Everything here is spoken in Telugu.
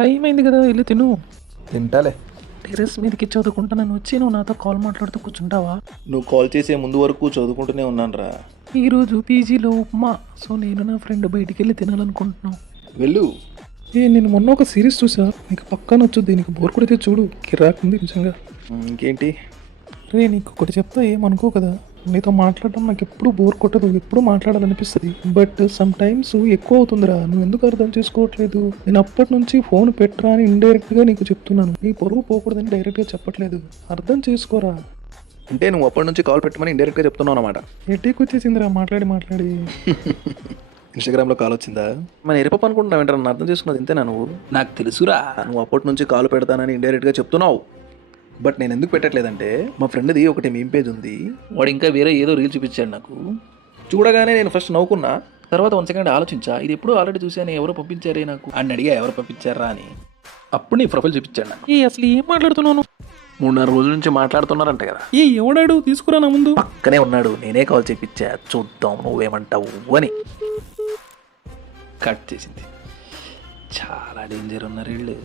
టైం అయింది కదా, వెళ్ళి తిను. తింటాలే. టెర్రస్ మీదకి చదువుకుంటాను వచ్చి నువ్వు నాతో కాల్ మాట్లాడుతూ కూర్చుంటావా? నువ్వు కాల్ చేసే ముందు వరకు చదువుకుంటూనే ఉన్నాను రా. ఈరోజు పీజీలో ఉప్మా, సో నేను నా ఫ్రెండ్ బయటికి వెళ్ళి తినాలనుకుంటున్నాం. వెళ్ళు. నేను మొన్న ఒక సిరీస్ చూసా, నీకు పక్కా నచ్చుద్ది. నీకు బోర్ కొడితే చూడు, కిరాకుంది నిజంగా. ఇంకేంటి? రే నీకు ఒకటి చెప్తా, ఏమనుకో కదా. నీతో మాట్లాడడం నాకు ఎప్పుడు బోర్ కొట్టదు, ఎప్పుడు మాట్లాడాలనిపిస్తుంది. బట్ సమ్ టైమ్స్ ఎక్కువ అవుతుందిరా, నువ్వు ఎందుకు అర్థం చేసుకోవట్లేదు? నేను అప్పటి నుంచి ఫోన్ పెట్టరా అని ఇండైరెక్ట్గా నీకు చెప్తున్నాను. నీ పొరుగు పోకూడదని డైరెక్ట్గా చెప్పట్లేదు, అర్థం చేసుకోరా. అంటే నువ్వు అప్పటి నుంచి కాల్ పెట్టమని ఇండైరెక్ట్గా చెప్తున్నావు అన్నమాట. ఎడ్డీకి వచ్చేసిందిరా మాట్లాడి. ఇన్స్టాగ్రామ్లో కాల్ వచ్చిందా? మన ఎరిపప్పు అనుకుంటున్నావు ఏంటో, నన్ను అర్థం చేసుకున్నది ఇంతేనా నువ్వు? నాకు తెలుసురా, నువ్వు అప్పటి నుంచి కాల్ పెడతానని ఇండైరెక్ట్గా చెప్తున్నావు. బట్ నేను ఎందుకు పెట్టట్లేదంటే మా ఫ్రెండ్ది ఒకటి మీమ్ పేజ్ ఉంది. వాడు ఇంకా వేరే ఏదో రీల్ చూపించాడు నాకు. చూడగానే నేను ఫస్ట్ నవ్వుకున్నా. తర్వాత 1 సెకండ్ ఆలోచించా, ఇది ఎప్పుడు ఆల్రెడీ చూసాను, ఎవరో పంపించారే నాకు అని అడిగా, ఎవరు పంపించారా అని. అప్పుడు నీ ప్రొఫైల్ చూపించాడు నాకు. అసలు ఏం మాట్లాడుతున్నాను? 3-4 రోజుల నుంచి మాట్లాడుతున్నారంట కదా. ఎవడాడు తీసుకురా నా ముందు? పక్కనే ఉన్నాడు, నేనే కాల్ చేయించా, చూద్దాం నువ్వేమంటావు అని. కట్ చేసింది. చాలా డేంజర్ ఉన్నారు వీళ్ళు.